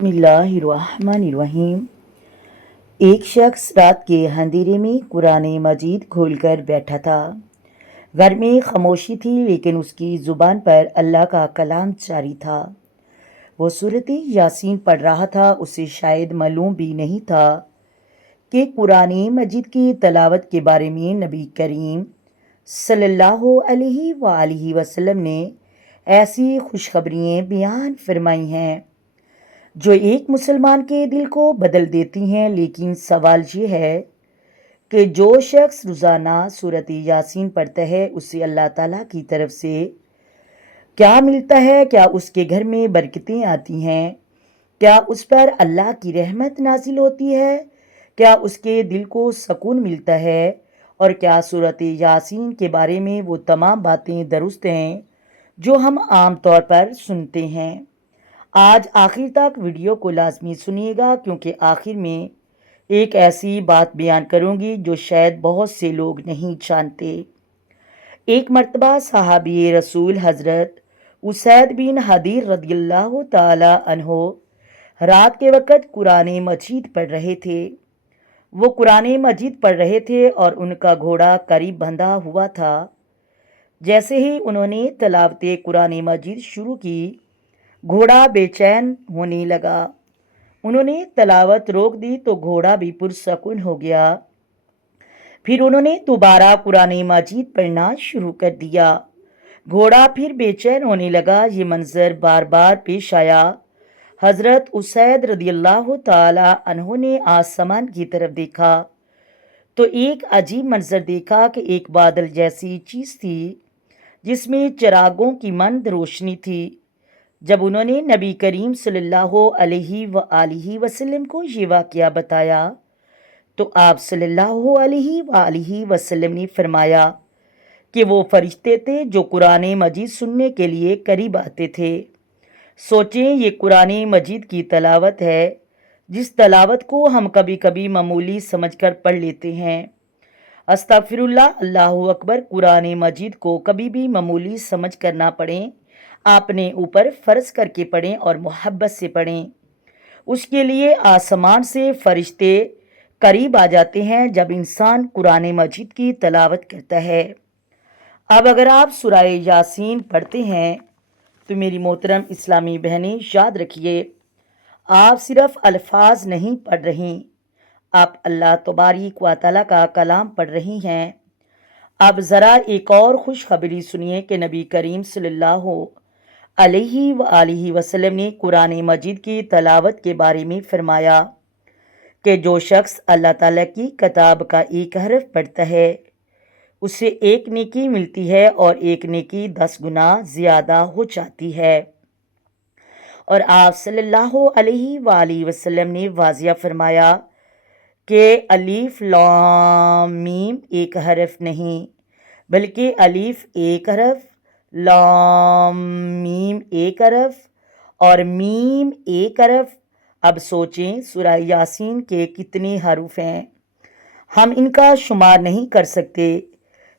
बिस्मिल्लाहिर्रहमानिर्रहीम। एक शख्स रात के अंधेरे में कुरान मजीद खोलकर बैठा था। घर में खामोशी थी, लेकिन उसकी ज़ुबान पर अल्लाह का कलाम जारी था। वो सूरत यासीन पढ़ रहा था। उसे शायद मालूम भी नहीं था कि कुरान मजीद की तलावत के बारे में नबी करीम सल्लल्लाहु अलैहि वसल्लम ने ऐसी खुशखबरियाँ बयान फरमाई हैं जो एक मुसलमान के दिल को बदल देती हैं। लेकिन सवाल ये है कि जो शख्स रोज़ाना सूरत यासीन पढ़ता है, उसे अल्लाह ताला की तरफ से क्या मिलता है? क्या उसके घर में बरकतें आती हैं? क्या उस पर अल्लाह की रहमत नाजिल होती है? क्या उसके दिल को सुकून मिलता है? और क्या सूरत यासीन के बारे में वो तमाम बातें दुरुस्त हैं जो हम आम तौर पर सुनते हैं? आज आखिर तक वीडियो को लाजमी सुनिएगा, क्योंकि आखिर में एक ऐसी बात बयान करूंगी जो शायद बहुत से लोग नहीं जानते। एक मर्तबा सहाबी रसूल हज़रत उसैद बिन हदीर रदियल्लाहु ताला अन्हो रात के वक़्त कुरान मजीद पढ़ रहे थे। वो कुरान मजीद पढ़ रहे थे और उनका घोड़ा करीब बंधा हुआ था। जैसे ही उन्होंने तलावत कुरान मजीद शुरू की, घोड़ा बेचैन होने लगा। उन्होंने तलावत रोक दी तो घोड़ा भी पुरसकून हो गया। फिर उन्होंने दोबारा कुरान मजीद पढ़ना शुरू कर दिया। घोड़ा फिर बेचैन होने लगा। ये मंजर बार बार पेश आया। हज़रत उसैद रदियल्लाहु ताला अन्हु ने आसमान की तरफ देखा तो एक अजीब मंजर देखा कि एक बादल जैसी चीज़ थी जिसमें चिरागों की मंद रोशनी थी। जब उन्होंने नबी करीम सल्लल्लाहु अलैहि वसल्लम को ये वाक़या बताया तो आप सल्लल्लाहु अलैहि वसल्लम ने फरमाया कि वो फरिश्ते थे जो कुरान मजीद सुनने के लिए करीब आते थे। सोचें, ये कुरान मजीद की तलावत है, जिस तलावत को हम कभी कभी मामूली समझकर पढ़ लेते हैं। अस्तगफिरुल्लाह, अल्लाहु अकबर। कुरान मजीद को कभी भी मामूली समझ कर ना पढ़ें। आपने ऊपर फ़र्ज करके पढ़ें और मोहब्बत से पढ़ें। उसके लिए आसमान से फरिश्ते करीब आ जाते हैं जब इंसान कुरान मजीद की तलावत करता है। अब अगर आप सूरह यासीन पढ़ते हैं तो मेरी मोहतरम इस्लामी बहनें, याद रखिए, आप सिर्फ अल्फाज नहीं पढ़ रही, आप अल्लाह तबारक व तआला का कलाम पढ़ रही हैं। अब ज़रा एक और खुशखबरी सुनिए कि नबी करीम सल्लल्लाहु अलैहि वसल्लम ने कुरान मजीद की तलावत के बारे में फरमाया कि जो शख्स अल्लाह ताला की किताब का एक हरफ पढ़ता है, उसे एक नेकी मिलती है और एक नेकी 10 गुना ज़्यादा हो जाती है। और आप सल्लल्लाहु अलैहि वसल्लम ने वाज़िया फरमाया कि अलीफ लाम मीम एक हरफ नहीं, बल्कि अलीफ एक हरफ, लाम मीम एक हरफ और मीम एक हरफ। अब सोचें, सूरह यासीन के कितने हरूफ हैं? हम इनका शुमार नहीं कर सकते,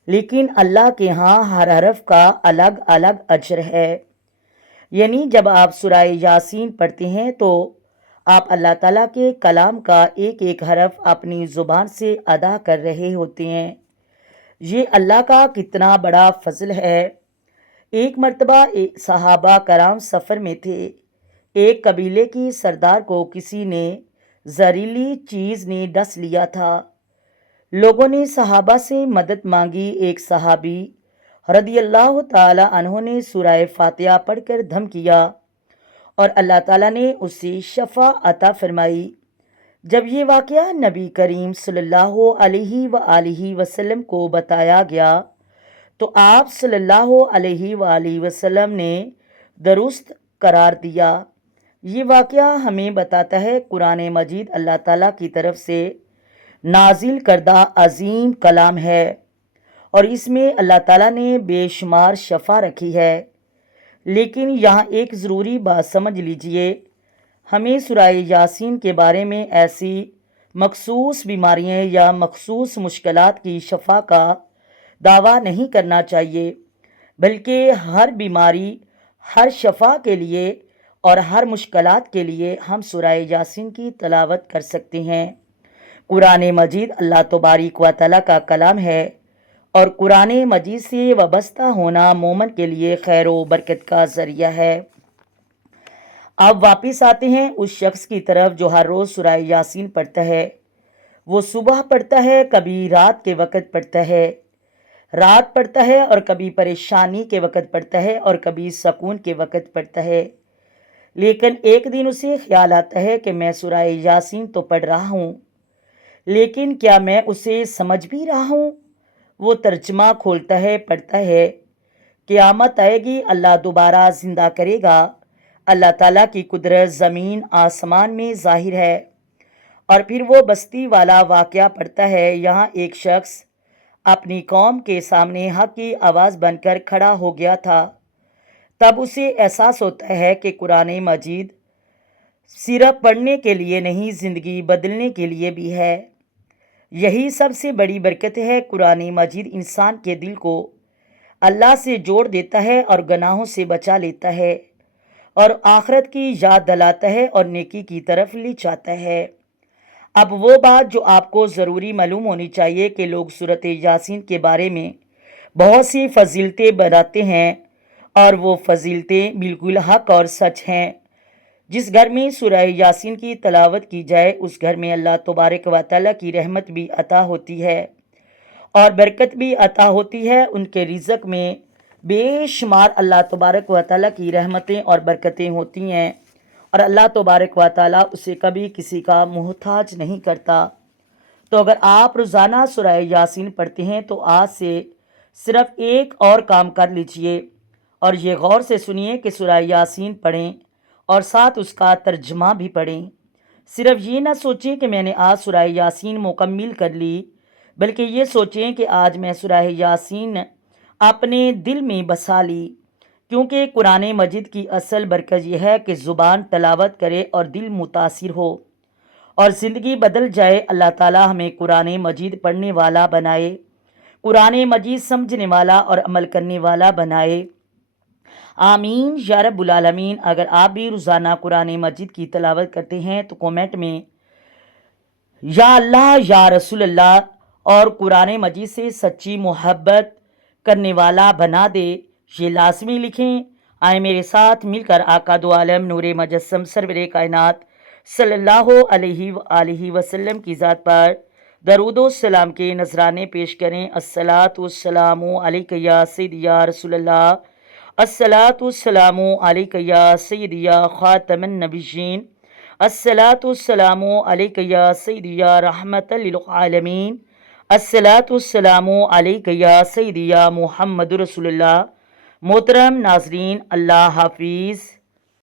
लेकिन अल्लाह के यहाँ हर हरफ का अलग अलग अजर है। यानी जब आप सूरह यासीन पढ़ते हैं तो आप अल्लाह ताला के कलाम का एक एक हरफ अपनी ज़ुबान से अदा कर रहे होते हैं। ये अल्लाह का कितना बड़ा फजल है। एक मर्तबा एक सहाबा कराम सफ़र में थे। एक कबीले की सरदार को किसी ने जहरीली चीज़ ने डस लिया था। लोगों ने सहाबा से मदद मांगी। एक सहाबी रदियल्लाहु ताला अन्हु ने सूरह फातिहा पढ़कर धम किया और अल्लाह ताला ने उसे शफा अता फरमाई। जब ये वाक़या नबी करीम सल्लल्लाहु अलैहि वसल्लम को बताया गया तो आप सल्लल्लाहु अलैहि वसल्लम ने दुरुस्त करार दिया। ये वाक़या हमें बताता है कुरान मजीद अल्लाह ताला की तरफ से नाजिल करदा अजीम कलाम है और इसमें अल्लाह ताला ने बेशुमार शफा रखी है। लेकिन यहाँ एक ज़रूरी बात समझ लीजिए, हमें सूरह यासीन के बारे में ऐसी मखसूस बीमारियाँ या मखसूस मुश्किलात की शफा का दावा नहीं करना चाहिए, बल्कि हर बीमारी, हर शफा के लिए اور ہر مشکلات کے لیے ہم سورہ یاسین کی تلاوت کر سکتے ہیں۔ قرآن مجید اللہ تبارک و تعالیٰ کا کلام ہے اور قرآن مجید سے وابستہ ہونا مومن کے لیے خیر و برکت کا ذریعہ ہے۔ اب واپس آتے ہیں اس شخص کی طرف جو ہر روز سورہ یاسین پڑھتا ہے۔ وہ صبح پڑھتا ہے، کبھی رات کے وقت پڑھتا ہے، رات پڑھتا ہے اور کبھی پریشانی کے وقت پڑھتا ہے اور کبھی سکون کے وقت پڑھتا ہے۔ لیکن ایک دن اسے خیال آتا ہے کہ میں سورہ یاسین تو پڑھ رہا ہوں، لیکن کیا میں اسے سمجھ بھی رہا ہوں؟ وہ ترجمہ کھولتا ہے، پڑھتا ہے، قیامت آئے گی، اللہ دوبارہ زندہ کرے گا، اللہ تعالیٰ کی قدرت زمین آسمان میں ظاہر ہے۔ اور پھر وہ بستی والا واقعہ پڑھتا ہے، یہاں ایک شخص اپنی قوم کے سامنے حق کی آواز بن کر کھڑا ہو گیا تھا۔ تب اسے احساس ہوتا ہے کہ قرآن مجید صرف پڑھنے کے لیے نہیں، زندگی بدلنے کے لیے بھی ہے۔ یہی سب سے بڑی برکت ہے۔ قرآن مجید انسان کے دل کو اللہ سے جوڑ دیتا ہے اور گناہوں سے بچا لیتا ہے اور آخرت کی یاد دلاتا ہے اور نیکی کی طرف لے جاتا ہے۔ اب وہ بات جو آپ کو ضروری معلوم ہونی چاہیے کہ لوگ سورۃ یاسین کے بارے میں بہت سی فضیلتیں بتاتے ہیں اور وہ فضیلتیں بالکل حق اور سچ ہیں۔ جس گھر میں سورہ یاسین کی تلاوت کی جائے اس گھر میں اللہ تبارک و تعالیٰ کی رحمت بھی عطا ہوتی ہے اور برکت بھی عطا ہوتی ہے۔ ان کے رزق میں بے شمار اللہ تبارک و تعالیٰ کی رحمتیں اور برکتیں ہوتی ہیں اور اللہ تبارک و تعالیٰ اسے کبھی کسی کا محتاج نہیں کرتا۔ تو اگر آپ روزانہ سورہ یاسین پڑھتے ہیں تو آج سے صرف ایک اور کام کر لیجئے اور یہ غور سے سنیے کہ سورہ یاسین پڑھیں اور ساتھ اس کا ترجمہ بھی پڑھیں۔ صرف یہ نہ سوچیں کہ میں نے آج سورہ یاسین مکمل کر لی، بلکہ یہ سوچیں کہ آج میں سورہ یاسین اپنے دل میں بسا لی، کیونکہ قرآن مجید کی اصل برکت یہ ہے کہ زبان تلاوت کرے اور دل متاثر ہو اور زندگی بدل جائے۔ اللہ تعالیٰ ہمیں قرآن مجید پڑھنے والا بنائے، قرآن مجید سمجھنے والا اور عمل کرنے والا بنائے، آمین یا رب العالمین۔ اگر آپ بھی روزانہ قرآن مجید کی تلاوت کرتے ہیں تو کومنٹ میں یا اللہ یا رسول اللہ اور قرآن مجید سے سچی محبت کرنے والا بنا دے، یہ لازمی لکھیں۔ آئے میرے ساتھ مل کر آقا دو عالم نور مجسم سرور کائنات صلی اللہ علیہ وآلہ وسلم کی ذات پر درود و سلام کے نذرانے پیش کریں۔ الصلاۃ والسلام علیک یا سیدی یا رسول اللہ، الصلاۃ والسلام علیک یا سیدی یا خاتم النبیین، الصلاۃ والسلام علیک یا سیدی یا رحمت للعالمین، الصلاۃ والسلام علیک یا سیدی یا محمد رسول اللہ۔ محترم ناظرین، اللہ حافظ۔